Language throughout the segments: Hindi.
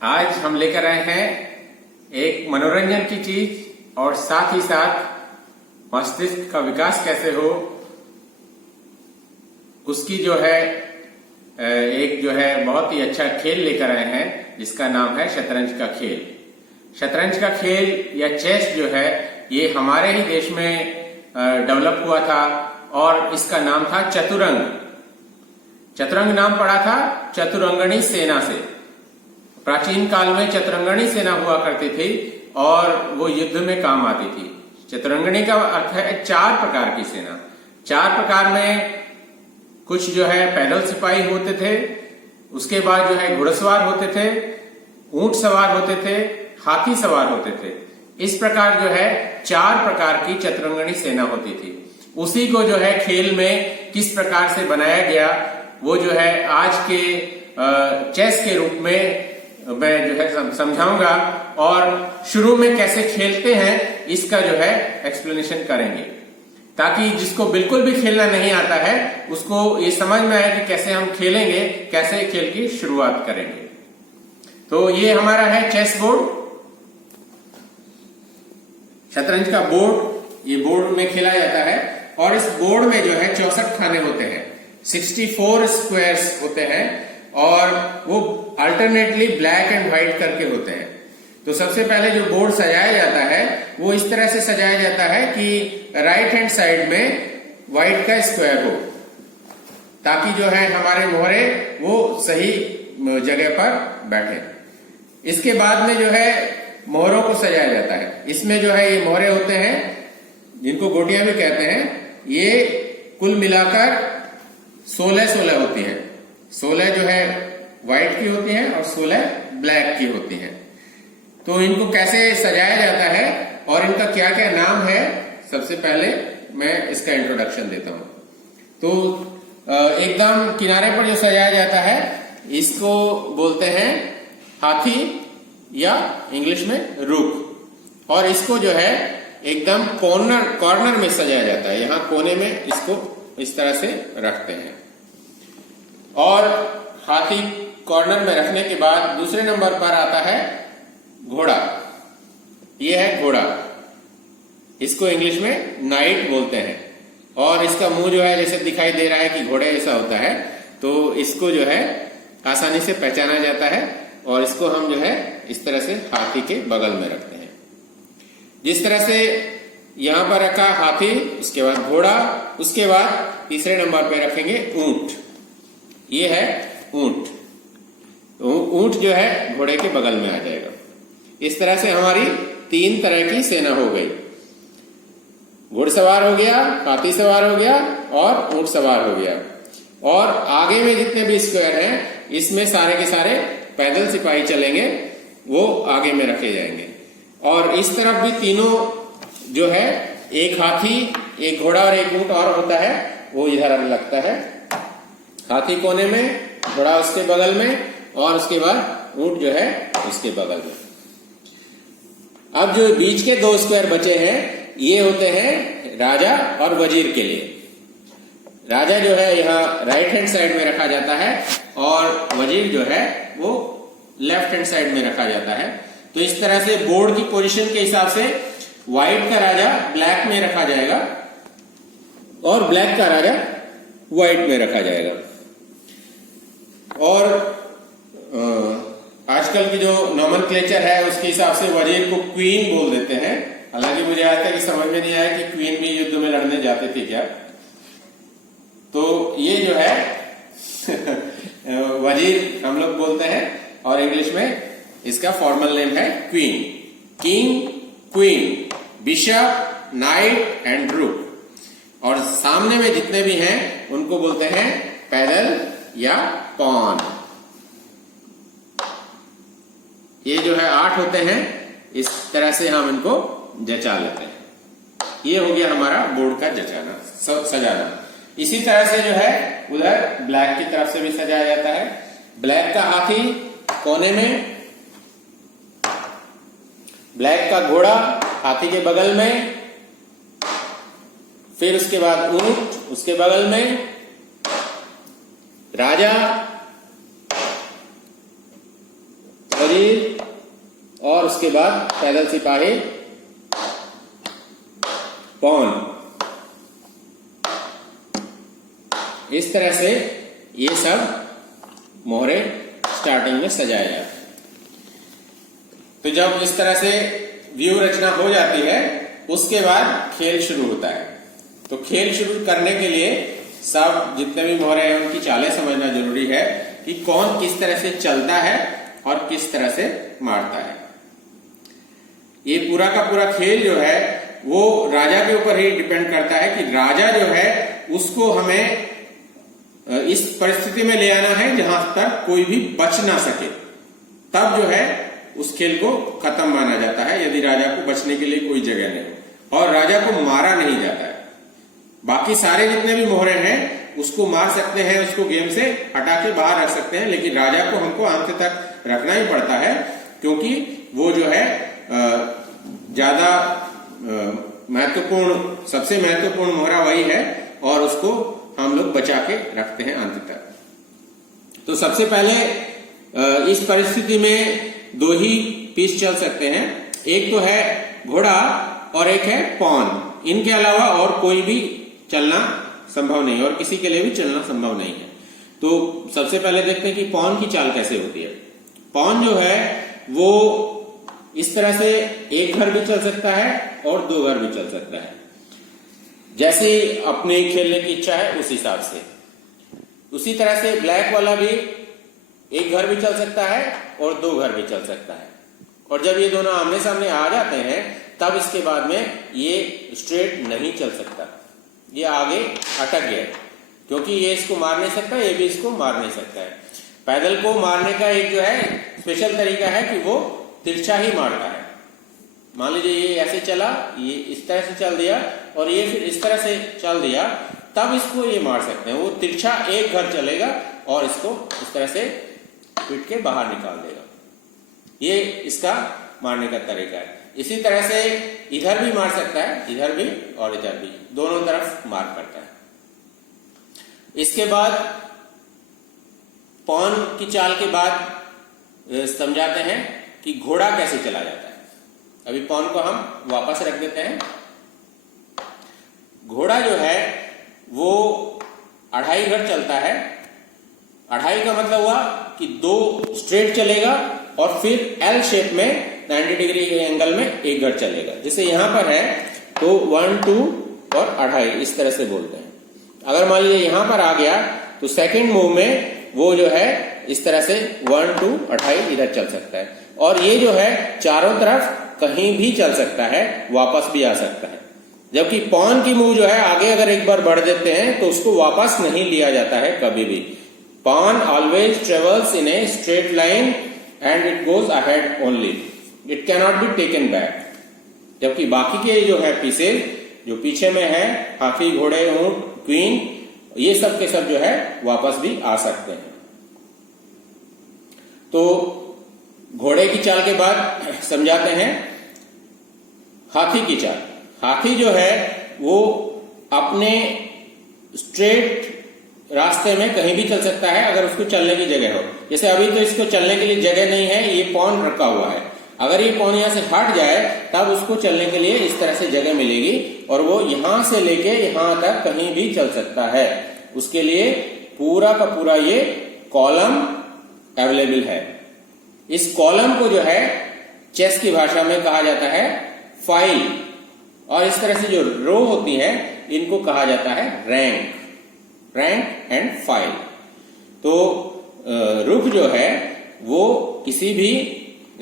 आज हम लेकर आए हैं एक मनोरंजन की चीज और साथ ही साथ मस्तिष्क का विकास कैसे हो उसकी एक बहुत ही अच्छा खेल लेकर आए हैं जिसका नाम है शतरंज का खेल। शतरंज का खेल या चेस जो है ये हमारे ही देश में डेवलप हुआ था और इसका नाम था चतुरंग। चतुरंग नाम पड़ा था चतुरंगणी सेना से। प्राचीन काल में चतुरंगणी सेना हुआ करती थी और वो युद्ध में काम आती थी। चतुरंगणी का अर्थ है चार प्रकार की सेना। चार प्रकार में कुछ पैदल सिपाही होते थे, उसके बाद घुड़सवार होते थे, ऊंट सवार होते थे, हाथी सवार होते थे। इस प्रकार चार प्रकार की चतुरंगणी सेना होती थी। उसी को खेल में किस प्रकार से बनाया गया वो आज के चेस के रूप में मैं समझाऊंगा और शुरू में कैसे खेलते हैं इसका एक्सप्लेनेशन करेंगे, ताकि जिसको बिल्कुल भी खेलना नहीं आता है उसको ये समझ में आए कि कैसे हम खेलेंगे, कैसे खेल की शुरुआत करेंगे। तो ये हमारा है चेस बोर्ड, शतरंज का बोर्ड। ये बोर्ड में खेला जाता है और इस बोर्ड में 64 खाने होते हैं, 64 स्क्वायर्स होते हैं और वो अल्टरनेटली ब्लैक एंड व्हाइट करके होते हैं। तो सबसे पहले जो बोर्ड सजाया जाता है वो इस तरह से सजाया जाता है कि राइट हैंड साइड में व्हाइट का स्क्वायर हो, ताकि हमारे मोहरे वो सही जगह पर बैठे। इसके बाद में मोहरों को सजाया जाता है। इसमें ये मोहरे होते हैं जिनको गोटियां भी कहते हैं, ये कुल मिलाकर 16 होती है। 16 व्हाइट की होती है और 16 ब्लैक की होती है। तो इनको कैसे सजाया जाता है और इनका क्या क्या नाम है, सबसे पहले मैं इसका इंट्रोडक्शन देता हूं। तो एकदम किनारे पर जो सजाया जाता है इसको बोलते हैं हाथी या इंग्लिश में रूक, और इसको एकदम कॉर्नर में सजाया जाता है। यहां कोने में इसको इस तरह से रखते हैं और हाथी कॉर्नर में रखने के बाद दूसरे नंबर पर आता है घोड़ा। ये है घोड़ा, इसको इंग्लिश में नाइट बोलते हैं और इसका मुंह जैसे दिखाई दे रहा है कि घोड़े ऐसा होता है, तो इसको आसानी से पहचाना जाता है और इसको हम इस तरह से हाथी के बगल में रखते हैं। जिस तरह से यहां पर रखा हाथी, उसके बाद घोड़ा, उसके बाद तीसरे नंबर पे रखेंगे ऊंट। ये है ऊंट। ऊंट घोड़े के बगल में आ जाएगा। इस तरह से हमारी 3 तरह की सेना हो गई। घुड़सवार हो गया, हाथी सवार हो गया और ऊंट सवार हो गया। और आगे में जितने भी स्क्वायर हैं इसमें सारे के सारे पैदल सिपाही चलेंगे, वो आगे में रखे जाएंगे। और इस तरफ भी तीनों एक हाथी, एक घोड़ा और एक ऊंट और होता है, वो इधर लगता है। हाथी कोने में, घोड़ा उसके बगल में और उसके बाद ऊंट उसके बगल में। अब जो बीच के 2 स्क्वायर बचे हैं ये होते हैं राजा और वजीर के लिए। राजा यहाँ राइट हैंड साइड में रखा जाता है और वजीर वो लेफ्ट हैंड साइड में रखा जाता है। तो इस तरह से बोर्ड की पोजीशन के हिसाब से व्हाइट का राजा ब्लैक में रखा जाएगा और ब्लैक का राजा व्हाइट में रखा जाएगा। और आजकल की जो नॉमेनक्लेचर है उसके हिसाब से वजीर को क्वीन बोल देते हैं। हालांकि मुझे आज तक समझ में नहीं आया कि क्वीन भी युद्ध में लड़ने जाते थे क्या। तो ये वजीर हम लोग बोलते हैं और इंग्लिश में इसका फॉर्मल नेम है queen. King, queen, bishop, night and रूक। और सामने में जितने भी हैं उनको बोलते हैं पैदल या पॉन। ये 8 होते हैं। इस तरह से हम इनको जचा लेते हैं। ये हो गया हमारा बोर्ड का जचाना, सजाना। इसी तरह से उधर ब्लैक की तरफ से भी सजाया जाता है। ब्लैक का हाथी कोने में, ब्लैक का घोड़ा हाथी के बगल में, फिर उसके बाद ऊंट उसके बगल में, राजा वजीर, और उसके बाद पैदल सिपाही पॉन। इस तरह से ये सब मोहरे स्टार्टिंग में सजाए जाते हैं। तो जब इस तरह से व्यू रचना हो जाती है, उसके बाद खेल शुरू होता है। तो खेल शुरू करने के लिए सब जितने भी मोहरे हैं उनकी चालें समझना जरूरी है कि कौन किस तरह से चलता है और किस तरह से मारता है। ये पूरा का पूरा खेल जो है वो राजा के ऊपर ही डिपेंड करता है कि राजा जो है उसको हमें इस परिस्थिति में ले आना है जहां तक कोई भी बच ना सके, तब जो है उस खेल को खत्म माना जाता है, यदि राजा को बचने के लिए कोई जगह नहीं हो और राजा को मारा नहीं जाता है। बाकी सारे जितने भी मोहरे हैं उसको मार सकते हैं, उसको गेम से हटा के बाहर रख सकते हैं, लेकिन राजा को हमको अंत तक रखना ही पड़ता है, क्योंकि वो जो है ज्यादा महत्वपूर्ण, सबसे महत्वपूर्ण मोहरा वही है और उसको हम लोग बचा के रखते हैं अंत तक। तो सबसे पहले इस परिस्थिति में दो ही पीस चल सकते हैं, एक तो है घोड़ा और एक है पॉन। इनके अलावा और कोई भी चलना संभव नहीं और किसी के लिए भी चलना संभव नहीं है। तो सबसे पहले देखते हैं कि पॉन की चाल कैसे होती है। पॉन जो है वो इस तरह से एक घर भी चल सकता है और दो घर भी चल सकता है, जैसे अपने खेलने की इच्छा है उस हिसाब से। उसी तरह से ब्लैक वाला भी एक घर भी चल सकता है और दो घर भी चल सकता है। और जब ये दोनों आमने सामने आ जाते हैं तब इसके बाद में ये स्ट्रेट नहीं चल सकता, ये आगे अटक गया, क्योंकि ये इसको मार नहीं सकता, ये भी इसको मार नहीं सकता है। पैदल को मारने का एक जो है स्पेशल तरीका है कि वो तिरछा ही मारता है। मान लीजिए ये ऐसे चला, ये इस तरह से चल दिया और ये फिर इस तरह से चल दिया, तब इसको ये मार सकते हैं। वो तिरछा एक घर चलेगा और इसको इस तरह से पीट के बाहर निकाल देगा। ये इसका मारने का तरीका है। इसी तरह से इधर भी मार सकता है, इधर भी और इधर भी, दोनों तरफ मार करता है। इसके बाद पॉन की चाल के बाद समझाते हैं कि घोड़ा कैसे चला जाता है। अभी पॉन को हम वापस रख देते हैं। घोड़ा जो है वो अढ़ाई घर चलता है। अढ़ाई का मतलब हुआ कि दो स्ट्रेट चलेगा और फिर एल शेप में 90 डिग्री के एंगल में एक घर चलेगा। जैसे यहां पर है तो 1 2 और अढ़ाई इस तरह से बोलते हैं। अगर मान लीजिए यहां पर आ गया तो सेकंड मूव में वो जो है इस तरह से 1 2 अढ़ाई इधर चल सकता है। और ये जो है चारों तरफ कहीं भी चल सकता है, वापस भी आ सकता है। जबकि पॉन की मूव जो है आगे अगर एक बार बढ़ देते हैं तो उसको वापस नहीं लिया जाता है कभी भी। Pawn always travels in a straight line and it goes ahead only, it cannot be taken back. जबकि बाकी के जो है पीसेज जो पीछे में है, हाथी, घोड़े, ऊंट, क्वीन, ये सब के सब जो है वापस भी आ सकते हैं। तो घोड़े की चाल के बाद समझाते हैं हाथी की चाल। हाथी जो है वो अपने स्ट्रेट रास्ते में कहीं भी चल सकता है अगर उसको चलने की जगह हो। जैसे अभी तो इसको चलने के लिए जगह नहीं है, ये पॉन रखा हुआ है। अगर ये पॉन यहां से हट जाए तब उसको चलने के लिए इस तरह से जगह मिलेगी और वो यहां से लेके यहां तक कहीं भी चल सकता है। उसके लिए पूरा का पूरा ये कॉलम अवेलेबल है। इस कॉलम को जो है चेस की भाषा में कहा जाता है फाइल, और इस तरह से जो रो होती है इनको कहा जाता है रैंक। Rank and file. तो रुख जो है वो किसी भी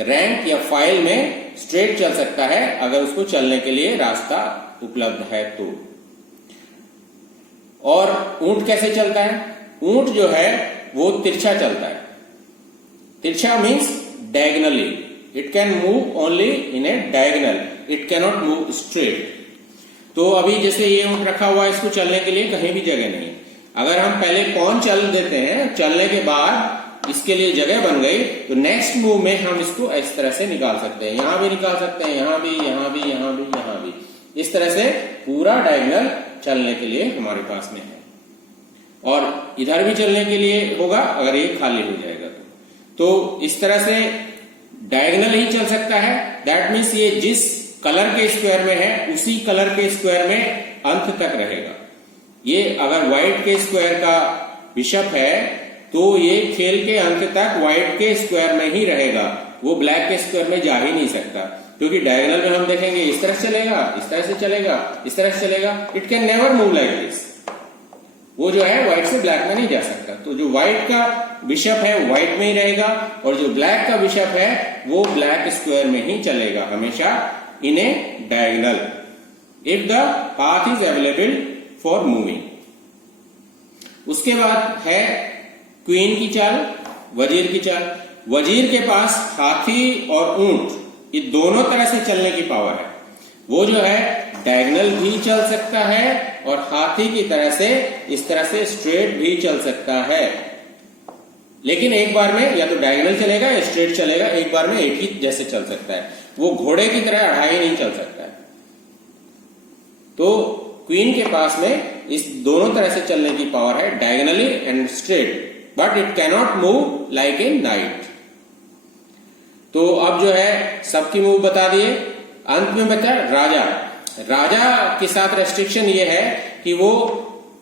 रैंक या फाइल में स्ट्रेट चल सकता है अगर उसको चलने के लिए रास्ता उपलब्ध है तो। और ऊंट कैसे चलता है? ऊंट जो है वो तिरछा चलता है। तिरछा means diagonally, it can move only in A diagonal, it cannot move straight. तो अभी जैसे ये ऊंट रखा हुआ है, इसको चलने के लिए कहीं भी जगह नहीं। अगर हम पहले पॉन चल देते हैं, चलने के बाद इसके लिए जगह बन गई तो नेक्स्ट मूव में हम इसको इस तरह से निकाल सकते हैं। यहां भी निकाल सकते हैं, यहां भी, यहां भी, यहां भी, यहां भी। इस तरह से पूरा डायगनल चलने के लिए हमारे पास में है। और इधर भी चलने के लिए होगा अगर ये खाली हो जाएगा तो इस तरह से डायगोनल ही चल सकता है। दैट मीन्स ये जिस कलर के स्क्वायर में है उसी कलर के स्क्वायर में अंत तक रहेगा। ये अगर व्हाइट के स्क्वायर का बिशप है तो ये खेल के अंत तक व्हाइट के स्क्वायर में ही रहेगा, वो ब्लैक के स्क्वायर में जा ही नहीं सकता, क्योंकि डायगोनल में हम देखेंगे इस तरह से चलेगा, इस तरह से चलेगा, इस तरह से चलेगा। It can never move like this. वो जो है व्हाइट से ब्लैक में नहीं जा सकता। तो जो व्हाइट का बिशप है व्हाइट में ही रहेगा और जो ब्लैक का बिशप है वो ब्लैक स्क्वायर में ही चलेगा हमेशा in a diagonal if the path is available for moving. उसके बाद है क्वीन की चाल, वजीर की चाल। वजीर के पास हाथी और ऊंट ये दोनों तरह से चलने की पावर है। वो जो है डायगोनल भी चल सकता है और हाथी की तरह से इस तरह से स्ट्रेट भी चल सकता है, लेकिन एक बार में या तो डायगोनल चलेगा या स्ट्रेट चलेगा, एक बार में एक ही जैसे चल सकता है। वो घोड़े की तरह अढ़ाई नहीं चल सकता है। तो क्वीन के पास में इस दोनों तरह से चलने की पावर है, diagonally and straight, but it cannot move like a night. तो अब जो है सबकी मूव बता दिए। अंत में बचा राजा। राजा के साथ रेस्ट्रिक्शन ये है कि वो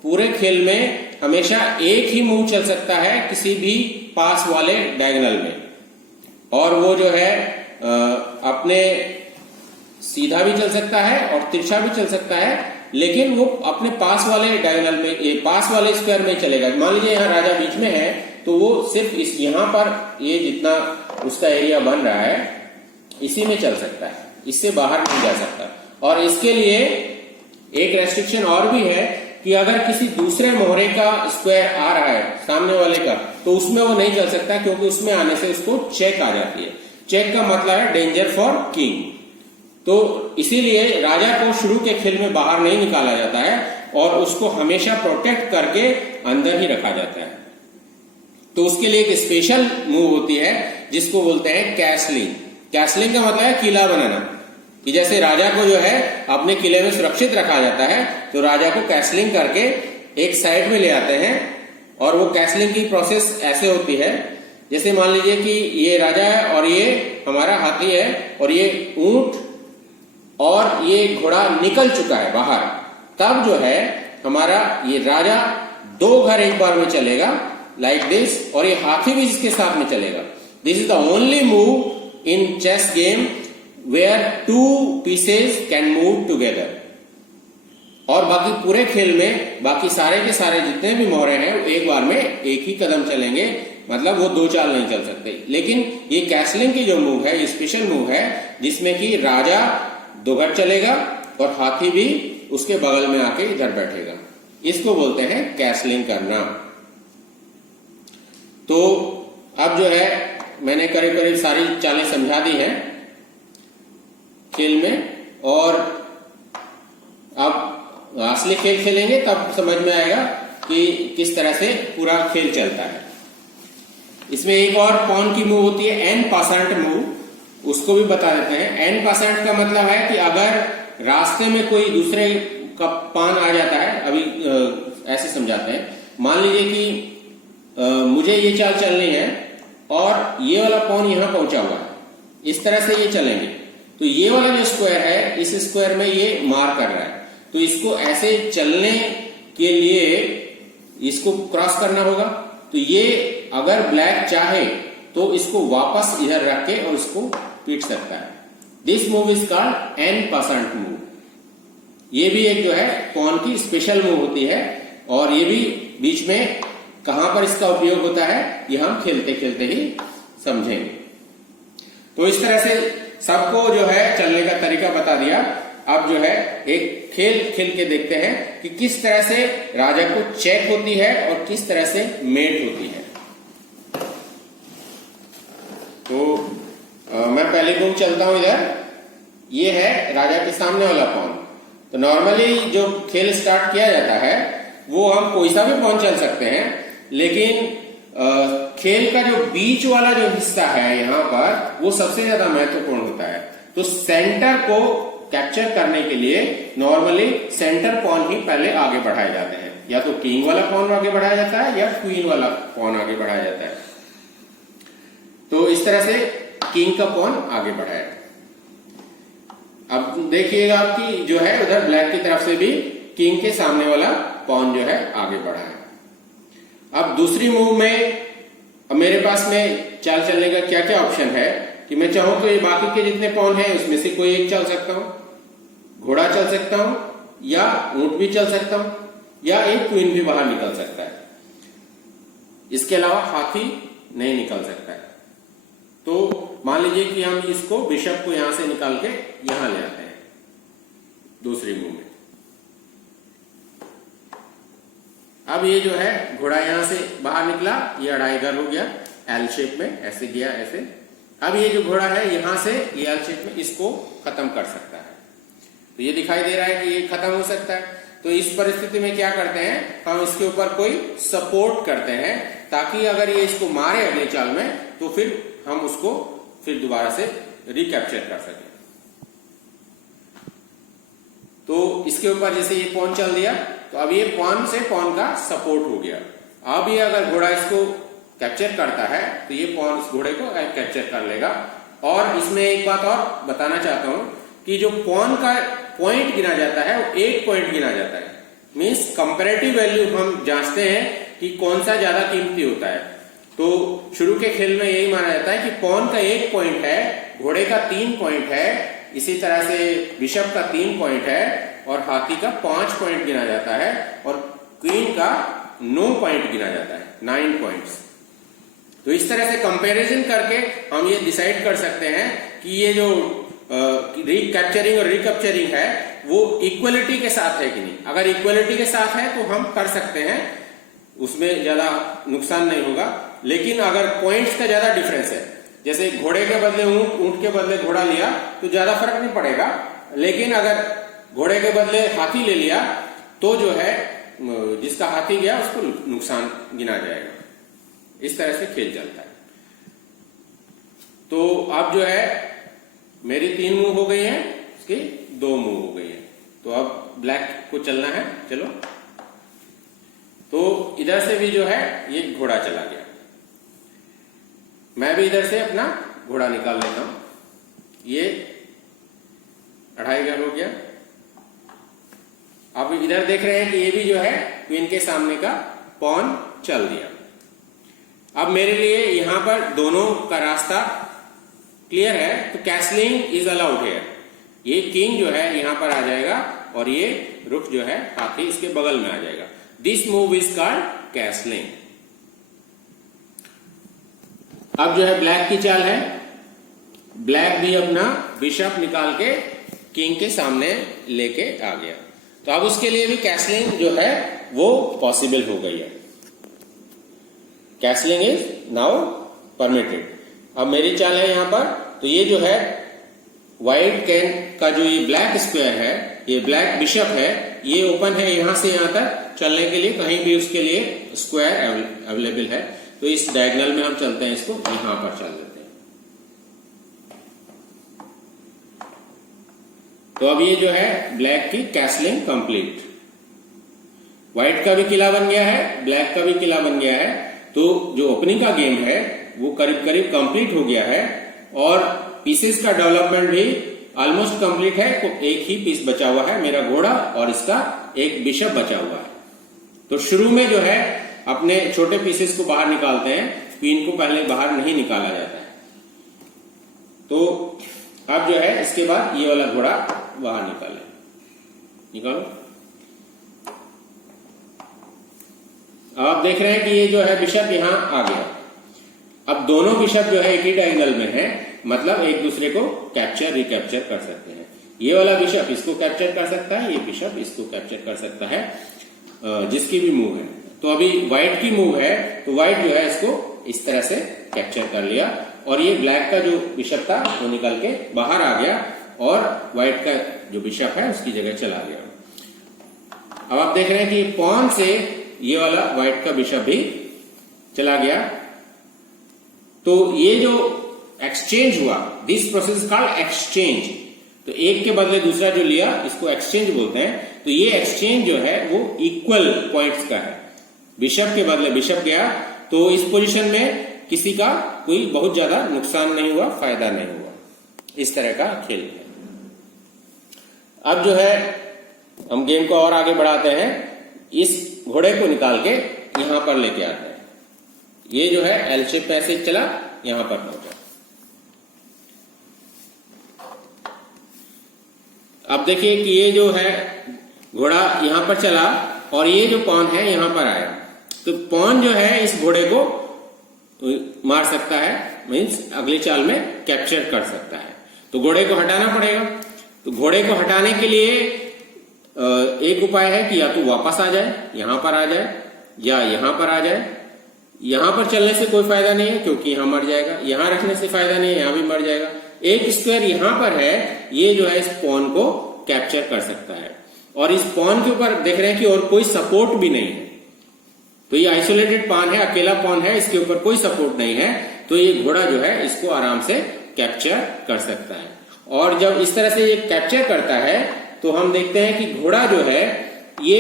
पूरे खेल में हमेशा एक ही मूव चल सकता है किसी भी पास वाले डायगोनल में, और वो जो है अपने सीधा भी चल सकता है और तिरछा भी चल सकता है, लेकिन वो अपने पास वाले डायगोनल में, पास वाले स्क्वायर में चलेगा। मान लीजिए यहाँ राजा बीच में है तो वो सिर्फ इस यहाँ पर ये जितना उसका एरिया बन रहा है इसी में चल सकता है, इससे बाहर नहीं जा सकता। और इसके लिए एक रेस्ट्रिक्शन और भी है कि अगर किसी दूसरे मोहरे का स्क्वायर आ रहा है सामने वाले का तो उसमें वो नहीं चल सकता, क्योंकि उसमें आने से उसको चेक आ जाती है। चेक का मतलब है डेंजर फॉर किंग। तो इसीलिए राजा को शुरू के खेल में बाहर नहीं निकाला जाता है और उसको हमेशा प्रोटेक्ट करके अंदर ही रखा जाता है। तो उसके लिए एक स्पेशल मूव होती है जिसको बोलते हैं कैसलिंग। कैसलिंग का मतलब है किला बनाना, कि जैसे राजा को जो है अपने किले में सुरक्षित रखा जाता है तो राजा को कैसलिंग करके एक साइड में ले आते हैं। और वो कैसलिंग की प्रोसेस ऐसे होती है, जैसे मान लीजिए कि ये राजा है और ये हमारा हाथी है और ये ऊंट और ये घोड़ा निकल चुका है बाहर, तब जो है हमारा ये राजा दो घर एक बार में चलेगा लाइक दिस, और ये हाथी भी इसके साथ में चलेगा। This is the only move in chess game where two pieces can move together. और बाकी पूरे खेल में बाकी सारे के सारे जितने भी मोहरे हैं वो एक बार में एक ही कदम चलेंगे, मतलब वो दो चाल नहीं चल सकते। लेकिन ये कैसलिंग की जो मूव है ये स्पेशल मूव है जिसमें कि राजा दो घर चलेगा और हाथी भी उसके बगल में आके इधर बैठेगा। इसको बोलते हैं कैसलिंग करना। तो अब जो है मैंने करीब करीब सारी चालें समझा दी हैं खेल में, और अब असली खेल खेलेंगे तब समझ में आएगा कि किस तरह से पूरा खेल चलता है। इसमें एक और पॉन की मूव होती है एन पासेंट मूव, उसको भी बता देते हैं। एन पासेंट का मतलब है कि अगर रास्ते में कोई दूसरे का पान आ जाता है, अभी ऐसे समझाते हैं। मान लीजिए कि मुझे ये चाल चलनी है और ये वाला पॉन यहां पहुंचा हुआ है, इस तरह से ये चलेंगे, तो ये वाला जो स्क्वायर है इस स्क्वायर में ये मार कर रहा है, तो इसको ऐसे चलने के लिए इसको क्रॉस करना होगा। तो ये अगर ब्लैक चाहे तो इसको वापस इधर रख के और इसको पीट सकता है। This move is called en passant move. ये भी एक जो है पॉन की स्पेशल मूव होती है, और ये भी बीच में कहां पर इसका उपयोग होता है ये हम खेलते खेलते ही समझेंगे। तो इस तरह से सबको जो है चलने का तरीका बता दिया। अब जो है एक खेल खेल के देखते हैं कि किस तरह से राजा को चेक होती है और किस तरह से मेट होती है। तो मैं पहले मूव चलता हूं इधर, ये है राजा के सामने वाला पॉन। तो नॉर्मली जो खेल स्टार्ट किया जाता है वो हम कोई सा भी पॉन चल सकते हैं, लेकिन खेल का जो बीच वाला जो हिस्सा है यहाँ पर वो सबसे ज्यादा महत्वपूर्ण होता है। तो सेंटर को कैप्चर करने के लिए नॉर्मली सेंटर पॉन ही पहले आगे बढ़ाए जाते हैं, या तो किंग वाला पॉन आगे बढ़ाया जाता है या क्वीन वाला पॉन आगे बढ़ाया जाता है। तो इस तरह से किंग का पॉन आगे बढ़ाया। अब देखिएगा कि जो है उधर ब्लैक की तरफ से भी किंग के सामने वाला पॉन जो है आगे बढ़ा है। अब दूसरी मूव में अब मेरे पास में चाल चलने का क्या क्या ऑप्शन है कि मैं चाहूं तो ये बाकी के जितने पॉन हैं उसमें से कोई एक चल सकता हूं, घोड़ा चल सकता हूं, या ऊंट भी चल सकता हूं, या एक क्वीन भी बाहर निकल सकता है। इसके अलावा हाथी नहीं निकल सकता है। तो मान लीजिए कि हम इसको बिशप को यहां से निकाल के यहां ले आते हैं दूसरी मूव में। अब ये जो है घोड़ा यहां से बाहर निकला, ये अढ़ाई घर हो गया, एल शेप में ऐसे गया ऐसे। अब ये जो घोड़ा है यहां से ये एल शेप में इसको खत्म कर सकता है। तो ये दिखाई दे रहा है कि ये खत्म हो सकता है। तो इस परिस्थिति में क्या करते हैं, हम इसके ऊपर कोई सपोर्ट करते हैं ताकि अगर ये इसको मारे अगली चाल में तो फिर हम उसको फिर दोबारा से रिकैप्चर कर सकें। तो इसके ऊपर जैसे ये पॉन चल दिया तो अब ये पॉन से पॉन का सपोर्ट हो गया। अब ये अगर घोड़ा इसको कैप्चर करता है तो ये पॉन इस घोड़े को कैप्चर कर लेगा। और इसमें एक बात और बताना चाहता हूं कि जो पॉन का पॉइंट गिना जाता है वो 1 पॉइंट गिना जाता है। मींस कंपैरेटिव वैल्यू हम जांचते हैं कि कौन सा ज्यादा कीमती होता है। तो शुरू के खेल में यही माना जाता है कि पॉन का 1 पॉइंट है, घोड़े का 3 पॉइंट है, इसी तरह से बिशप का 3 पॉइंट है और हाथी का 5 पॉइंट गिना जाता है और क्वीन का 9 पॉइंट गिना जाता है, 9 पॉइंट्स। तो इस तरह से कंपैरिजन करके हम ये डिसाइड कर सकते हैं कि ये जो रिकैप्चरिंग और रिकैप्चरिंग है वो इक्वलिटी के साथ है कि नहीं। अगर इक्वलिटी के साथ है तो हम कर सकते हैं, उसमें ज्यादा नुकसान नहीं होगा। लेकिन अगर पॉइंट्स का ज्यादा डिफरेंस है, जैसे घोड़े के बदले ऊंट, ऊंट के बदले घोड़ा लिया तो ज्यादा फर्क नहीं पड़ेगा। लेकिन अगर घोड़े के बदले हाथी ले लिया तो जो है जिसका हाथी गया उसको नुकसान गिना जाएगा। इस तरह से खेल चलता है। तो अब जो है मेरी 3 मूव हो गई है, उसकी 2 मूव हो गई है। तो अब ब्लैक को चलना है। चलो, तो इधर से भी जो है ये घोड़ा चला गया। मैं भी इधर से अपना घोड़ा निकाल लेता हूं। ये अढ़ाई घर हो गया। अब इधर देख रहे हैं कि ये भी जो है क्वीन के सामने का पॉन चल दिया। अब मेरे लिए यहां पर दोनों का रास्ता क्लियर है, तो कैसलिंग इज अलाउड है। ये किंग जो है यहां पर आ जाएगा और ये रुक जो है हाथी इसके बगल में आ जाएगा। This move is called castling. अब जो है ब्लैक की चाल है। ब्लैक भी अपना बिशप निकाल के किंग के सामने लेके आ गया। तो अब उसके लिए भी कैसलिंग जो है वो पॉसिबल हो गई है। Castling is now permitted. अब मेरी चाल है यहां पर, तो ये जो है व्हाइट कैन का जो ये ब्लैक स्क्वायर है, ये ब्लैक बिशप है, ये ओपन है यहां से यहां तक चलने के लिए, कहीं भी उसके लिए स्क्वायर अवेलेबल है। तो इस डायगोनल में हम चलते हैं, इसको यहां पर चल लेते हैं। तो अब ये जो है ब्लैक की कैसलिंग कंप्लीट। व्हाइट का भी किला बन गया है, ब्लैक का भी किला बन गया है। तो जो ओपनिंग का गेम है वो करीब करीब कंप्लीट हो गया है और पीसेस का डेवलपमेंट भी ऑलमोस्ट कंप्लीट है। तो एक ही पीस बचा हुआ है, मेरा घोड़ा और इसका एक बिशप बचा हुआ है। तो शुरू में जो है अपने छोटे पीसेस को बाहर निकालते हैं, क्वीन को पहले बाहर नहीं निकाला जाता है। तो अब जो है इसके बाद ये वाला घोड़ा बाहर निकालो। आप देख रहे हैं कि ये जो है बिशप यहां आ गया। अब दोनों बिशप जो है एक ही डायगोनल में है, मतलब एक दूसरे को कैप्चर रिकैप्चर कर सकते हैं। ये वाला बिशप इसको कैप्चर कर सकता है, ये बिशप इसको कैप्चर कर सकता है, जिसकी भी मूव है। तो अभी व्हाइट की मूव है, तो व्हाइट जो है इसको इस तरह से कैप्चर कर लिया और ये ब्लैक का जो बिशप था वो निकल के बाहर आ गया और व्हाइट का जो बिशप है उसकी जगह चला गया। अब आप देख रहे हैं कि पॉन से ये वाला व्हाइट का बिशप भी चला गया। तो ये जो एक्सचेंज हुआ, दिस प्रोसेस कॉल्ड एक्सचेंज। तो एक के बदले दूसरा जो लिया इसको एक्सचेंज बोलते हैं। तो ये एक्सचेंज जो है वो इक्वल पॉइंट्स का है। बिशप के बदले बिशप गया, तो इस पोजीशन में किसी का कोई बहुत ज्यादा नुकसान नहीं हुआ, फायदा नहीं हुआ। इस तरह का खेल है। अब जो है हम गेम को और आगे बढ़ाते हैं। इस घोड़े को निकाल के यहां पर लेके आते हैं। ये जो है एल शेप पैसेज चला, यहां पर पहुंचा। अब देखिए कि ये जो है घोड़ा यहां पर चला और ये जो पॉन है यहां पर आया, तो पॉन जो है इस घोड़े को मार सकता है, मीन्स अगली चाल में कैप्चर कर सकता है। तो घोड़े को हटाना पड़ेगा। तो घोड़े को हटाने के लिए एक उपाय है कि या तो वापस आ जाए, यहां पर आ जाए, या यहां पर आ जाए। यहां पर चलने से कोई फायदा नहीं है क्योंकि यहां मर जाएगा, यहां रखने से फायदा नहीं है, यहां भी मर जाएगा। एक स्क्वायर यहां पर है, ये जो है इस पॉन को कैप्चर कर सकता है। और इस पॉन के ऊपर देख रहे हैं कि और कोई सपोर्ट भी नहीं है, तो ये आइसोलेटेड पॉन है, अकेला पॉन है, इसके ऊपर कोई सपोर्ट नहीं है। तो ये घोड़ा जो है इसको आराम से कैप्चर कर सकता है। और जब इस तरह से ये कैप्चर करता है तो हम देखते हैं कि घोड़ा जो है ये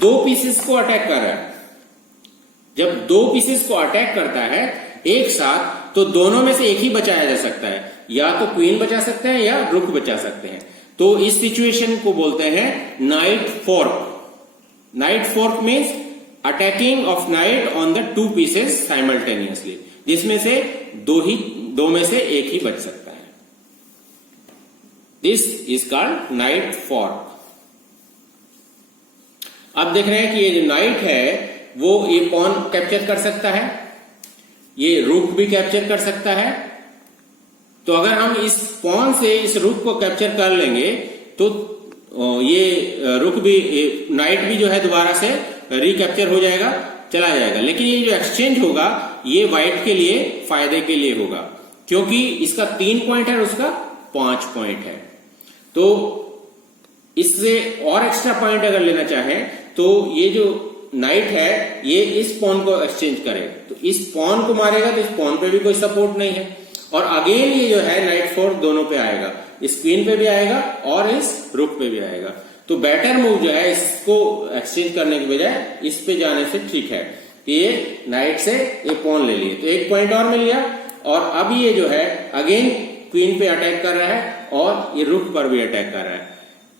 दो पीसेस को अटैक कर रहा है। जब दो पीसेस को अटैक करता है एक साथ, तो दोनों में से एक ही बचाया जा सकता है, या तो क्वीन बचा सकते हैं या रुक बचा सकते हैं। तो इस सिचुएशन को बोलते हैं night fork. Night fork means attacking of night on the two pieces simultaneously, जिसमें से दो में से एक ही बच सकता है। This is called night fork. अब देख रहे हैं कि ये जो नाइट है वो ये पॉन कैप्चर कर सकता है, ये रुक भी कैप्चर कर सकता है। तो अगर हम इस पॉन से इस रुक को कैप्चर कर लेंगे तो ये रुक भी, नाइट भी जो है दोबारा से रिकैप्चर हो जाएगा, चला जाएगा। लेकिन ये जो एक्सचेंज होगा ये व्हाइट के लिए फायदे के लिए होगा, क्योंकि इसका 3 पॉइंट है और उसका 5 पॉइंट है। तो इससे और एक्स्ट्रा पॉइंट अगर लेना चाहें तो ये जो नाइट है ये इस पॉन को एक्सचेंज करे, तो इस पॉन को मारेगा तो इस पॉन पे भी कोई सपोर्ट नहीं है, और अगेन ये जो है नाइट फोर्क दोनों पे आएगा, इस क्वीन पे भी आएगा और इस रुक पे भी आएगा। तो बेटर मूव जो है इसको एक्सचेंज करने की बजाय इस पे जाने से ठीक है कि ये नाइट से ये पॉन ले लिए, तो 1 पॉइंट और मिल गया। और अब ये जो है अगेन क्वीन पे अटैक कर रहा है और ये रुक पर भी अटैक कर रहा है।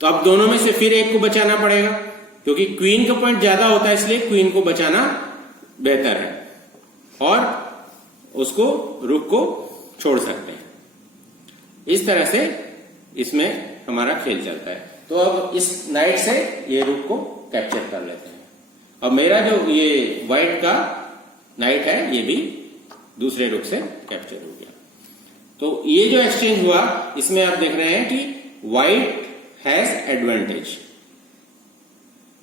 तो अब दोनों में से फिर एक को बचाना पड़ेगा, क्योंकि क्वीन का पॉइंट ज्यादा होता है, इसलिए क्वीन को बचाना बेहतर है और उसको रुक को छोड़ सकते हैं। इस तरह से इसमें हमारा खेल चलता है। तो अब इस नाइट से ये रुक को कैप्चर कर लेते हैं। अब मेरा जो ये व्हाइट का नाइट है ये भी दूसरे रुक से कैप्चर हो गया। तो ये जो एक्सचेंज हुआ इसमें आप देख रहे हैं कि white has advantage.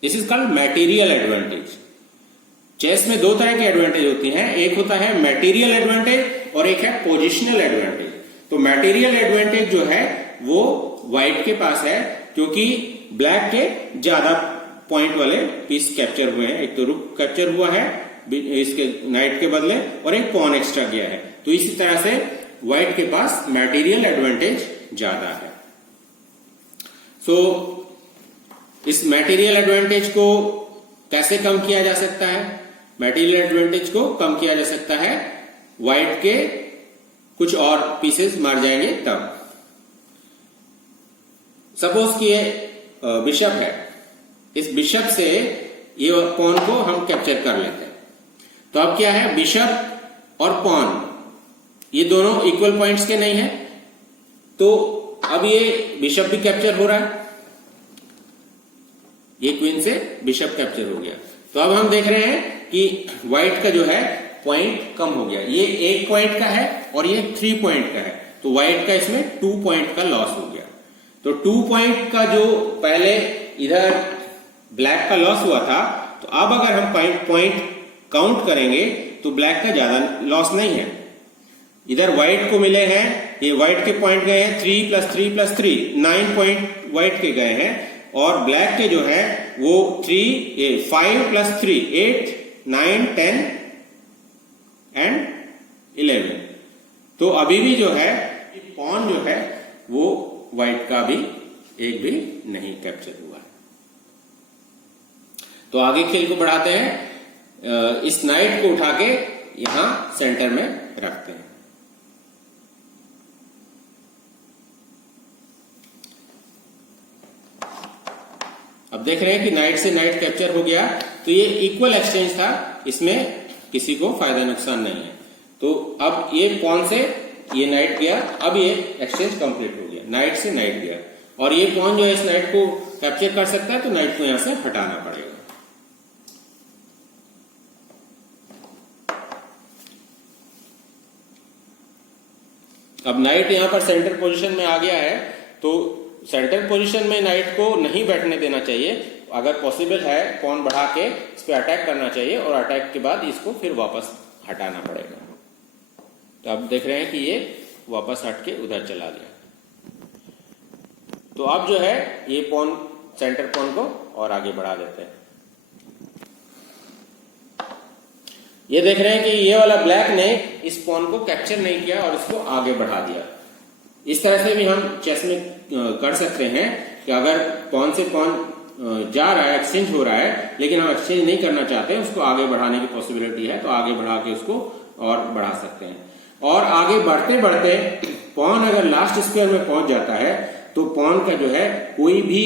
This is called material advantage. Chess में 2 तरह की एडवांटेज होती हैं, एक होता है मैटेरियल एडवांटेज और एक है पोजिशनल एडवांटेज। तो मैटेरियल एडवांटेज जो है वो व्हाइट के पास है, क्योंकि ब्लैक के ज्यादा पॉइंट वाले पीस कैप्चर हुए हैं। एक तो रुक कैप्चर हुआ है इसके नाइट के बदले और एक पॉन एक्स्ट्रा गया है, तो इसी तरह से व्हाइट के पास मैटेरियल एडवांटेज ज्यादा है। सो इस मैटेरियल एडवांटेज को कैसे कम किया जा सकता है? मैटेरियल एडवांटेज को कम किया जा सकता है व्हाइट के कुछ और पीसेस मर जाएंगे तब। सपोज कि ये बिशप है, इस बिशप से ये पॉन को हम कैप्चर कर लेते हैं। तो अब क्या है, बिशप और पॉन ये दोनों इक्वल पॉइंट्स के नहीं है, तो अब ये बिशप भी कैप्चर हो रहा है, ये क्वीन से बिशप कैप्चर हो गया। तो अब हम देख रहे हैं कि व्हाइट का जो है पॉइंट कम हो गया, ये 1 पॉइंट का है और ये 3 पॉइंट का है, तो व्हाइट का इसमें 2 पॉइंट का लॉस हो गया। तो 2 पॉइंट का जो पहले इधर ब्लैक का लॉस हुआ था, तो अब अगर हम पॉइंट काउंट करेंगे तो ब्लैक का ज्यादा लॉस नहीं है। इधर व्हाइट को मिले हैं, ये व्हाइट के पॉइंट गए हैं 3 + 3 + 3 9 पॉइंट व्हाइट के गए हैं, और ब्लैक के जो है वो 5 + 3 8 9 10 एंड 11। तो अभी भी जो है पॉन जो है वो व्हाइट का भी एक भी नहीं कैप्चर हुआ है। तो आगे खेल को बढ़ाते हैं। इस नाइट को उठा के यहां सेंटर में रखते हैं। अब देख रहे हैं कि नाइट से नाइट कैप्चर हो गया, तो ये इक्वल एक्सचेंज था, इसमें किसी को फायदा नुकसान नहीं है। तो अब ये पॉन से ये नाइट गया, अब ये एक्सचेंज कंप्लीट हो गया, नाइट से नाइट गया, और ये पॉन जो है इस नाइट को कैप्चर कर सकता है, तो नाइट को यहां से हटाना पड़ेगा। अब नाइट यहां पर सेंटर पोजीशन में आ गया है, तो सेंटर पोजीशन में नाइट को नहीं बैठने देना चाहिए। अगर पॉसिबल है पॉन बढ़ा के इस पे अटैक करना चाहिए, और अटैक के बाद इसको फिर वापस हटाना पड़ेगा। तो अब देख रहे हैं कि ये वापस हट के उधर चला गया। तो अब जो है ये पॉन, सेंटर पॉन को और आगे बढ़ा देते हैं। ये देख रहे हैं कि ये वाला ब्लैक ने इस पॉन को कैप्चर नहीं किया और इसको आगे बढ़ा दिया। इस तरह से भी हम चेस में कर सकते हैं कि अगर पॉन से पॉन जा रहा है, एक्सचेंज हो रहा है, लेकिन हम एक्सचेंज नहीं करना चाहते, उसको आगे बढ़ाने की पॉसिबिलिटी है, तो आगे बढ़ा के उसको और बढ़ा सकते हैं। और आगे बढ़ते बढ़ते पॉन अगर लास्ट स्क्वायर में पहुंच जाता है, तो पॉन का जो है कोई भी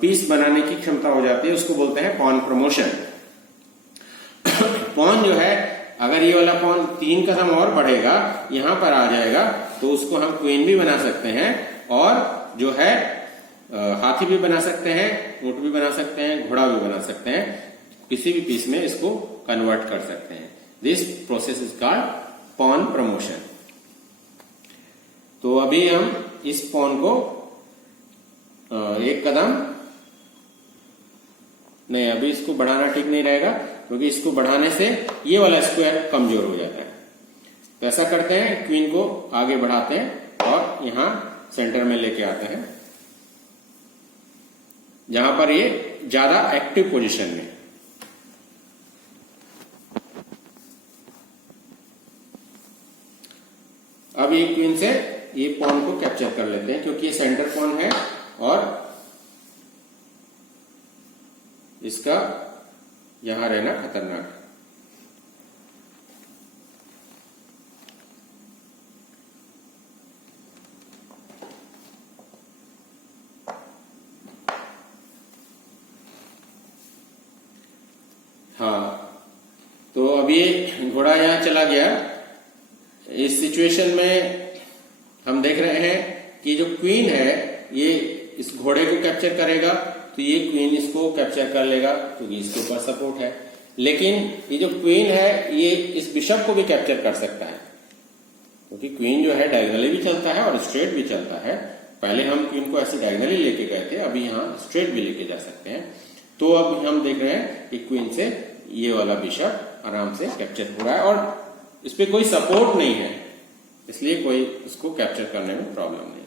पीस बनाने की क्षमता हो जाती है, उसको बोलते हैं पॉन प्रमोशन। पॉन जो है अगर ये वाला पॉन 3 कदम और बढ़ेगा, यहां पर आ जाएगा, तो उसको हम क्वीन भी बना सकते हैं, और जो है हाथी भी बना सकते हैं, ऊंट भी बना सकते हैं, घोड़ा भी बना सकते हैं, किसी भी पीस में इसको कन्वर्ट कर सकते हैं। This process is called pawn promotion. तो अभी हम इस पॉन को 1 कदम नहीं, अभी इसको बढ़ाना ठीक नहीं रहेगा, क्योंकि इसको बढ़ाने से ये वाला स्क्वायर कमजोर हो जाता है। तो ऐसा करते हैं, क्वीन को आगे बढ़ाते हैं और यहां सेंटर में लेके आते हैं, जहां पर ये ज्यादा एक्टिव पोजीशन में। अब ये क्वीन से ये पॉन को कैप्चर कर लेते हैं, क्योंकि ये सेंटर पॉन है और इसका यहां रहना खतरनाक है। हाँ, तो अब ये घोड़ा यहां चला गया। इस सिचुएशन में हम देख रहे हैं कि जो क्वीन है ये इस घोड़े को कैप्चर करेगा, तो ये क्वीन इसको कैप्चर कर लेगा, क्योंकि इसके ऊपर सपोर्ट है। लेकिन ये जो क्वीन है ये इस बिशप को भी कैप्चर कर सकता है, क्योंकि क्वीन जो है डायगोनली भी चलता है और स्ट्रेट भी चलता है। पहले हम क्वीन को ऐसे डायगोनली लेके गए थे, अभी यहाँ स्ट्रेट भी लेके जा सकते हैं। तो अब हम देख रहे हैं कि क्वीन से ये वाला बिशप आराम से कैप्चर हो रहा है, और इस पे कोई सपोर्ट नहीं है, इसलिए कोई उसको कैप्चर करने में प्रॉब्लम नहीं है।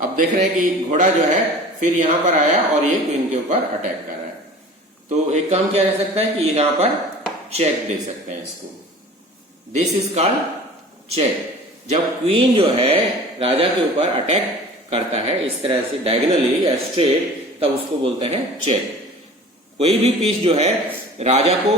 अब देख रहे हैं कि घोड़ा जो है फिर यहां पर आया और ये क्वीन के ऊपर अटैक कर रहा है। तो एक काम किया जा सकता है कि यहां पर चेक दे सकते हैं इसको। This is called check. जब क्वीन जो है राजा के ऊपर अटैक करता है इस तरह से डायगोनली या स्ट्रेट, तब उसको बोलते हैं चेक। कोई भी पीस जो है राजा को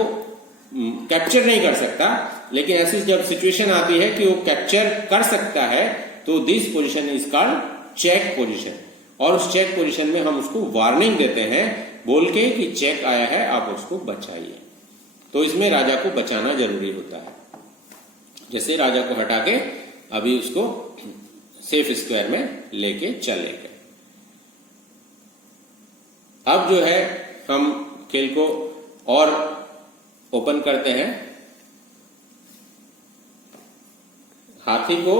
कैप्चर नहीं कर सकता, लेकिन ऐसी जब सिचुएशन आती है कि वो कैप्चर कर सकता है, तो this position is called check position. और उस चेक पोजीशन में हम उसको वार्निंग देते हैं बोल के कि चेक आया है, आप उसको बचाइए। तो इसमें राजा को बचाना जरूरी होता है। जैसे राजा को हटा के अभी उसको सेफ स्क्वायर में लेके चले गए। अब जो है हम खेल को और ओपन करते हैं। हाथी को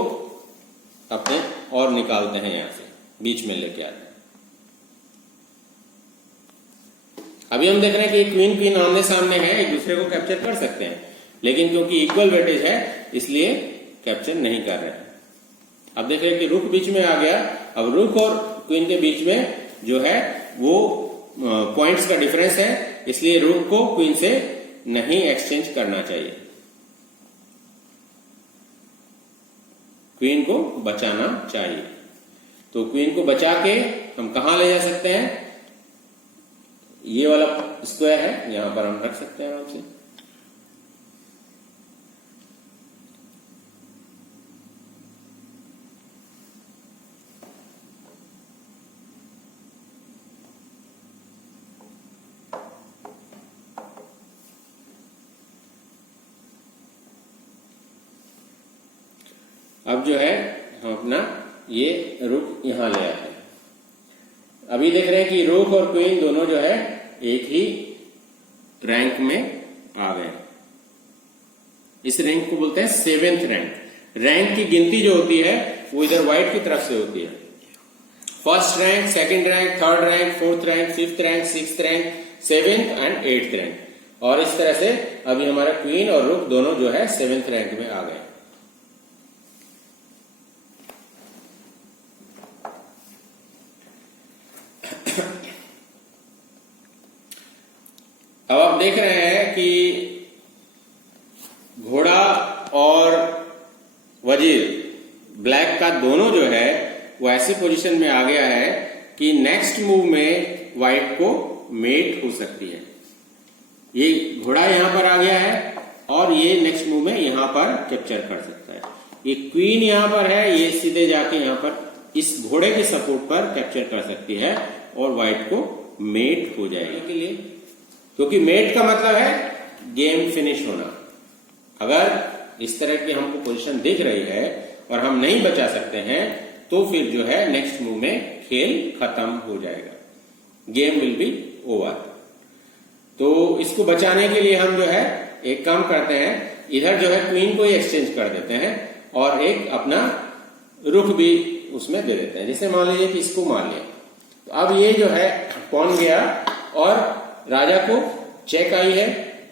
अपने और निकालते हैं, यहां से बीच में लेके आते हैं। अभी हम देख रहे हैं कि क्वीन क्वीन आमने सामने है, एक दूसरे को कैप्चर कर सकते हैं, लेकिन क्योंकि इक्वल वेटेज है इसलिए कैप्चर नहीं कर रहे हैं। अब देख रहे हैं कि रुक बीच में आ गया। अब रुक और क्वीन के बीच में जो है वो पॉइंट्स का डिफरेंस है, इसलिए रुक को क्वीन से नहीं एक्सचेंज करना चाहिए, क्वीन को बचाना चाहिए। तो क्वीन को बचा के हम कहां ले जा सकते हैं, ये वाला स्क्वायर है यहां पर हम रख सकते हैं आराम से। अब जो है हम अपना ये रुक यहां ले आए हैं। अभी देख रहे हैं कि रुक और क्वीन दोनों जो है एक ही रैंक में आ गए। इस रैंक को बोलते हैं 7th रैंक। रैंक की गिनती जो होती है वो इधर व्हाइट की तरफ से होती है। First rank, second rank, third rank, fourth rank, fifth rank, sixth rank, 7th and 8th rank. और इस तरह से अभी हमारा क्वीन और रुक दोनों जो है 7th रैंक में आ गए। अब आप देख रहे हैं कि घोड़ा और वजीर ब्लैक का दोनों जो है वो ऐसी पोजीशन में आ गया है कि नेक्स्ट मूव में व्हाइट को मेट हो सकती है। ये घोड़ा यहां पर आ गया है और ये नेक्स्ट मूव में यहां पर कैप्चर कर सकता है। ये क्वीन यहां पर है, ये सीधे जाके यहां पर इस घोड़े के सपोर्ट पर कैप्चर कर सकती है और व्हाइट को मेट हो जाएगी के लिए, क्योंकि मेट का मतलब है गेम फिनिश होना। अगर इस तरह की हमको पोजीशन दिख रही है और हम नहीं बचा सकते हैं तो फिर जो है नेक्स्ट मूव में खेल खत्म हो जाएगा, गेम विल बी ओवर। तो इसको बचाने के लिए हम जो है एक काम करते हैं, इधर जो है क्वीन को ही एक्सचेंज कर देते हैं और एक अपना रुख भी उसमें दे देते हैं। जैसे मान लीजिए कि इसको मान लिया, तो अब ये जो है पॉन गया और राजा को चेक आई है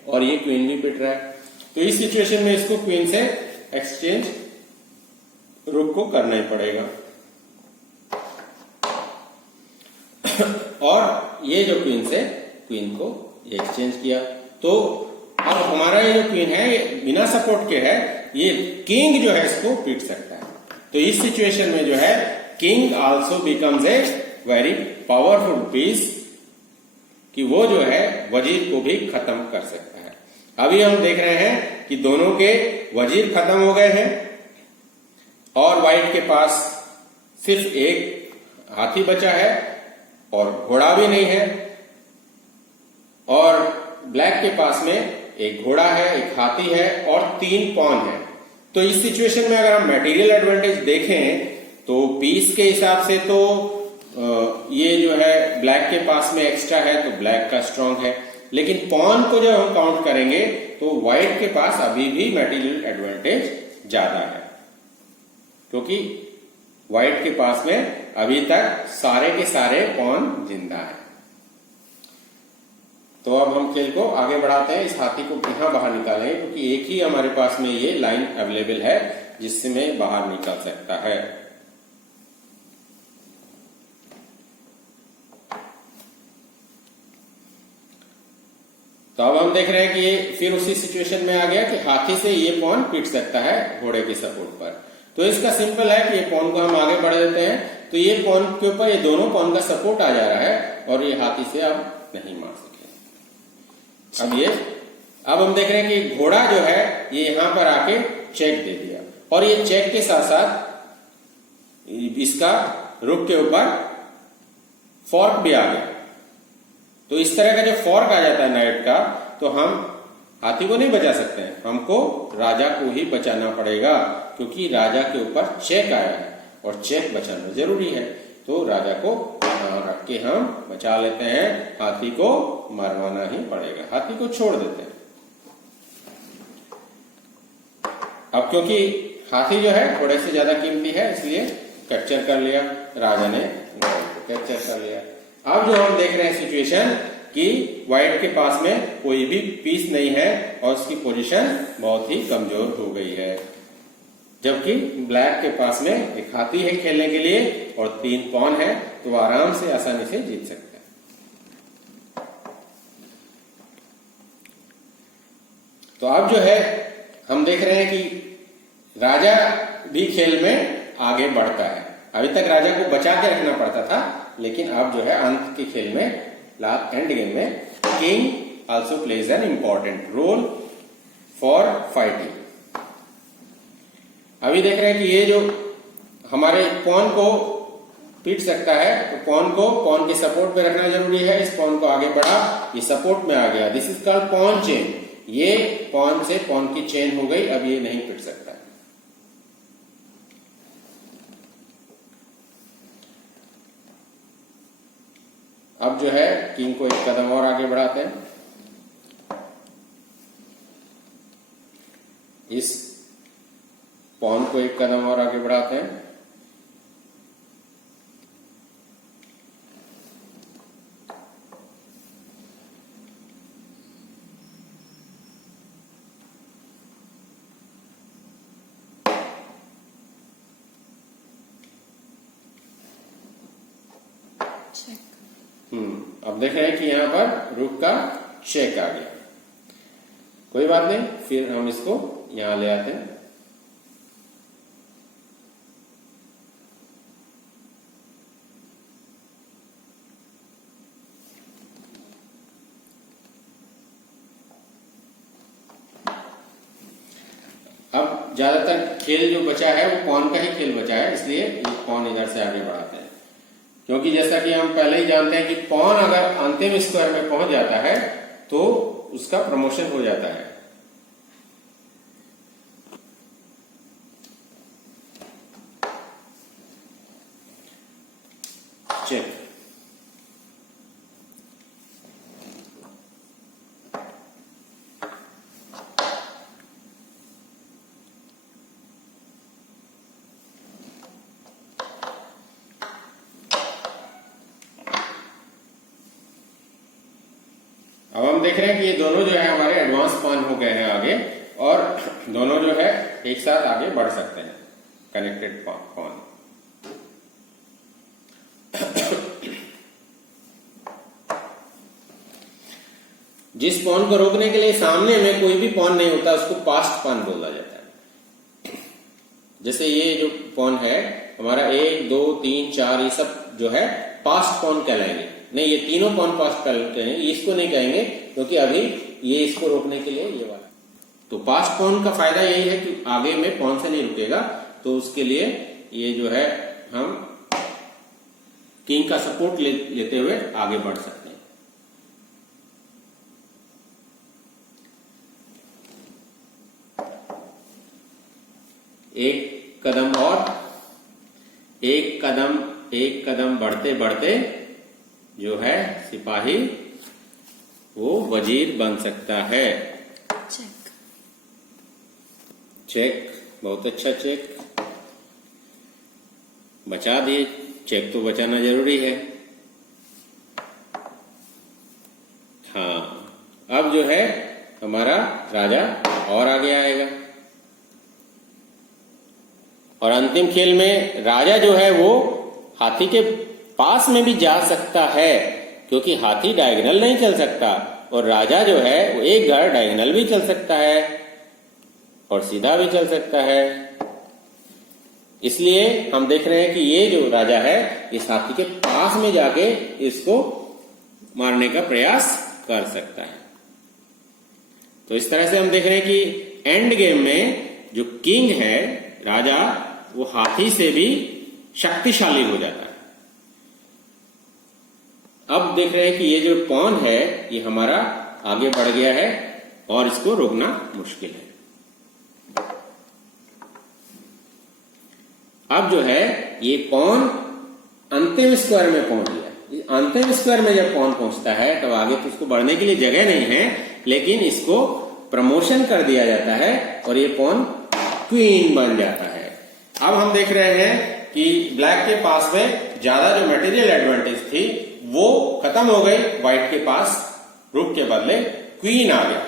और ये क्वीन भी पिट रहा है। तो इस सिचुएशन में इसको क्वीन से एक्सचेंज रुक को करना ही पड़ेगा। और ये जो क्वीन से क्वीन को एक्सचेंज किया, तो अब हमारा ये जो क्वीन है ये बिना सपोर्ट के है, ये किंग जो है इसको पीट सकता है। तो इस सिचुएशन में जो है king also becomes a very powerful piece, कि वो जो है वजीर को भी खत्म कर सकता है। अभी हम देख रहे हैं कि दोनों के वजीर खत्म हो गए हैं और व्हाइट के पास सिर्फ एक हाथी बचा है और घोड़ा भी नहीं है, और ब्लैक के पास में एक घोड़ा है, एक हाथी है और 3 पॉन है। तो इस सिचुएशन में अगर हम मटेरियल एडवांटेज देखें तो पीस के हिसाब से तो ये जो है ब्लैक के पास में एक्स्ट्रा है तो ब्लैक का स्ट्रांग है, लेकिन पॉन को जब हम काउंट करेंगे तो व्हाइट के पास अभी भी मटेरियल एडवांटेज ज्यादा है, क्योंकि व्हाइट के पास में अभी तक सारे के सारे पॉन जिंदा है। तो अब हम खेल को आगे बढ़ाते हैं। इस हाथी को यहां बाहर निकालेंगे क्योंकि एक ही हमारे पास में ये लाइन अवेलेबल है जिससे मैं बाहर निकल सकता है। तो अब हम देख रहे हैं कि ये फिर उसी सिचुएशन में आ गया कि हाथी से ये पॉन पीट सकता है घोड़े के सपोर्ट पर। तो इसका सिंपल है कि ये पॉन को हम आगे बढ़ा देते हैं, तो ये पॉन के ऊपर ये दोनों पॉन का सपोर्ट आ जा रहा है और ये हाथी से अब नहीं मार सके। अब हम देख रहे हैं कि घोड़ा जो है ये यहां पर आके चेक दे दिया और ये चेक के साथ साथ इसका रुक के ऊपर फॉर्क भी आ गया। तो इस तरह का जो फॉर्क आ जाता है नाइट का, तो हम हाथी को नहीं बचा सकते हैं, हमको राजा को ही बचाना पड़ेगा, क्योंकि राजा के ऊपर चेक आया है और चेक बचाना जरूरी है। तो राजा को रख के हम बचा लेते हैं, हाथी को मरवाना ही पड़ेगा, हाथी को छोड़ देते हैं। अब क्योंकि हाथी जो है घोड़े से ज्यादा कीमती है, इसलिए कैप्चर कर लिया राजा ने, कैप्चर कर लिया। अब जो हम देख रहे हैं सिचुएशन कि व्हाइट के पास में कोई भी पीस नहीं है और उसकी पोजीशन बहुत ही कमजोर हो गई है, जबकि ब्लैक के पास में एक हाथी है खेलने के लिए और 3 पॉन है, तो आराम से आसानी से जीत सकता है। तो अब जो है हम देख रहे हैं कि राजा भी खेल में आगे बढ़ता है। अभी तक राजा को बचा के रखना पड़ता था, लेकिन अब जो है अंत के खेल में, लास्ट एंड गेम में, king also plays an important role for fighting. अभी देख रहे हैं कि ये जो हमारे पॉन को पीट सकता है, तो पॉन के सपोर्ट पे रखना जरूरी है। इस पॉन को आगे बढ़ा, ये सपोर्ट में आ गया, this is called pawn chain. ये पॉन से पॉन की चेन हो गई, अब ये नहीं पिट सकता। अब जो है किंग को एक कदम और आगे बढ़ाते हैं, इस पॉन को एक कदम और आगे बढ़ाते हैं, अब देख रहे हैं कि यहां पर रुक का चेक आ गया। कोई बात नहीं, फिर हम इसको यहां ले आते हैं। अब ज्यादातर खेल जो बचा है वो पॉन का ही खेल बचा है, इसलिए पॉन इधर से आगे बढ़ाते हैं, क्योंकि जैसा कि हम पहले ही जानते हैं कि पॉन अगर अंतिम स्क्वायर में पहुंच जाता है तो उसका प्रमोशन हो जाता है। चेक। अब हम देख रहे हैं कि ये दोनों जो है हमारे एडवांस पॉन हो गए हैं आगे, और दोनों जो है एक साथ आगे बढ़ सकते हैं, कनेक्टेड पॉन। जिस पॉन को रोकने के लिए सामने में कोई भी पॉन नहीं होता उसको पास्ट पॉन बोला जाता है। जैसे ये जो पॉन है हमारा 1 2 3 4, ये सब जो है पास्ट पॉन कहलाएंगे। नहीं, ये तीनों पॉन पास्ट कहते हैं, इसको नहीं कहेंगे क्योंकि अभी ये इसको रोकने के लिए ये वाला। तो पास्ट पॉन का फायदा यही है कि आगे में पॉन से नहीं रुकेगा, तो उसके लिए ये जो है हम किंग का सपोर्ट लेते हुए आगे बढ़ सकते हैं। एक कदम और, एक कदम बढ़ते बढ़ते जो है सिपाही वो वजीर बन सकता है। चेक, बहुत अच्छा चेक बचा दिए। चेक तो बचाना जरूरी है। हाँ, अब जो है हमारा राजा और आगे आएगा, और अंतिम खेल में राजा जो है वो हाथी के पास में भी जा सकता है, क्योंकि हाथी डायगोनल नहीं चल सकता, और राजा जो है वो एक घर डायगोनल भी चल सकता है और सीधा भी चल सकता है। इसलिए हम देख रहे हैं कि ये जो राजा है इस हाथी के पास में जाके इसको मारने का प्रयास कर सकता है। तो इस तरह से हम देख रहे हैं कि एंड गेम में जो किंग है, राजा, वो हाथी से भी शक्तिशाली हो जाता है। अब देख रहे हैं कि ये जो पॉन है ये हमारा आगे बढ़ गया है और इसको रोकना मुश्किल है। अब जो है ये पॉन अंतिम स्क्वायर में पहुंच गया। अंतिम स्क्वायर में जब पॉन पहुंचता है तो आगे तो उसको बढ़ने के लिए जगह नहीं है, लेकिन इसको प्रमोशन कर दिया जाता है और ये पॉन क्वीन बन जाता है। अब हम देख रहे हैं कि ब्लैक के पास में ज्यादा जो मटेरियल एडवांटेज थी वो खत्म हो गई, व्हाइट के पास रुक के बदले क्वीन आ गया।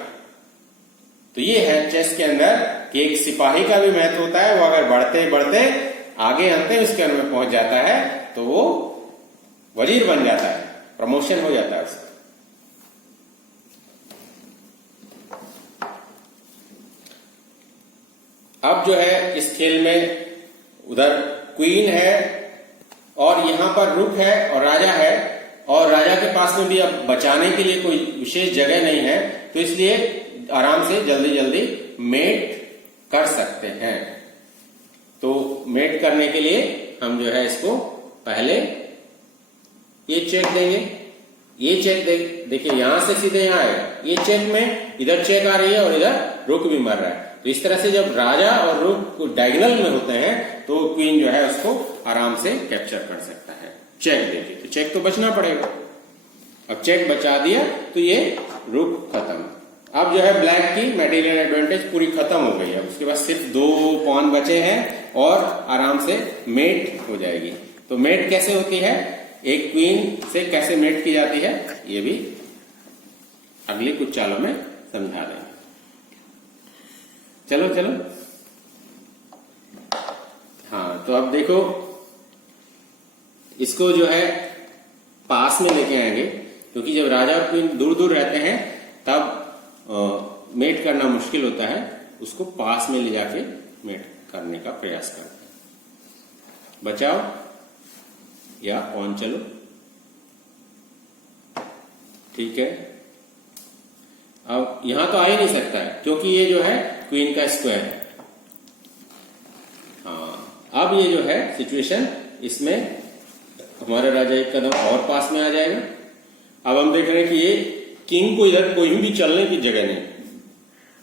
तो ये है चेस के अंदर कि एक सिपाही का भी महत्व होता है। वो अगर बढ़ते बढ़ते आगे अंतिम स्क्वायर में पहुंच जाता है तो वो वजीर बन जाता है, प्रमोशन हो जाता है उसका। अब जो है इस खेल में उधर क्वीन है और यहाँ पर रुक है और राजा है, और राजा के पास में भी अब बचाने के लिए कोई विशेष जगह नहीं है, तो इसलिए आराम से जल्दी जल्दी मेट कर सकते हैं। तो मेट करने के लिए हम जो है इसको पहले ये चेक देंगे, ये चेक देखिए यहां से सीधे यहां आएगा, ये चेक में इधर चेक आ रही है और इधर रुक भी मर रहा है। तो इस तरह से जब राजा और रुक डायगोनल में होते हैं तो क्वीन जो है उसको आराम से कैप्चर कर सकता है। चेक देखिए, तो चेक तो बचना पड़ेगा। अब चेक बचा दिया तो ये रुक खत्म। अब जो है ब्लैक की मटेरियल एडवांटेज पूरी खत्म हो गई है। उसके बाद सिर्फ 2 पॉन बचे हैं और आराम से मेट हो जाएगी। तो मेट कैसे होती है, एक क्वीन से कैसे मेट की जाती है, ये भी अगली कुछ चालों में समझा देंगे। चलो चलो, हाँ तो अब देखो इसको जो है पास में लेके आएंगे, क्योंकि जब राजा और क्वीन दूर दूर रहते हैं तब मेट करना मुश्किल होता है। उसको पास में ले जाके मेट करने का प्रयास करते हैं। बचाओ या ऑन चलो, ठीक है। अब यहां तो आ ही नहीं सकता है क्योंकि ये जो है क्वीन का स्क्वायर है। हाँ, अब ये जो है सिचुएशन, इसमें हमारा राजा एक कदम और पास में आ जाएगा। अब हम देख रहे हैं कि ये किंग को इधर कोई भी चलने की जगह नहीं,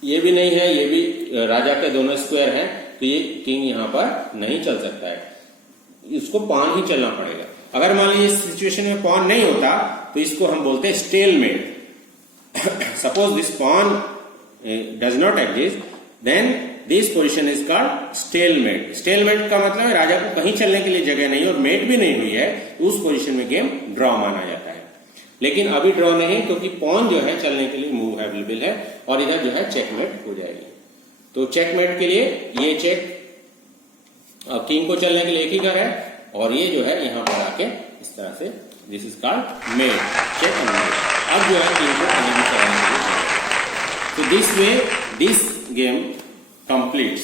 ये भी नहीं है, ये भी राजा के दोनों स्क्वायर हैं, तो ये किंग यहां पर नहीं चल सकता है, इसको पॉन ही चलना पड़ेगा। अगर मान लीजिए इस सिचुएशन में पॉन नहीं होता तो इसको हम बोलते हैं stalemate. Suppose this pawn does not exist, then this position is called stalemate. Stalemate का मतलब है राजा को कहीं चलने के लिए जगह नहीं और मेट भी नहीं हुई है, उस पोजीशन में गेम ड्रॉ माना जाता है। लेकिन अभी ड्रॉ नहीं, क्योंकि पॉन जो है चलने के लिए मूव अवेलेबल है और इधर जो है चेकमेट हो जाएगी। तो चेकमेट के लिए ये चेक, किंग को चलने के लिए एक ही घर है और ये जो है यहां पर आके इस तरह से, this is called mate, check and mate. अब जो है किंग को कहीं भी चलाने के लिए, तो this way this game completes.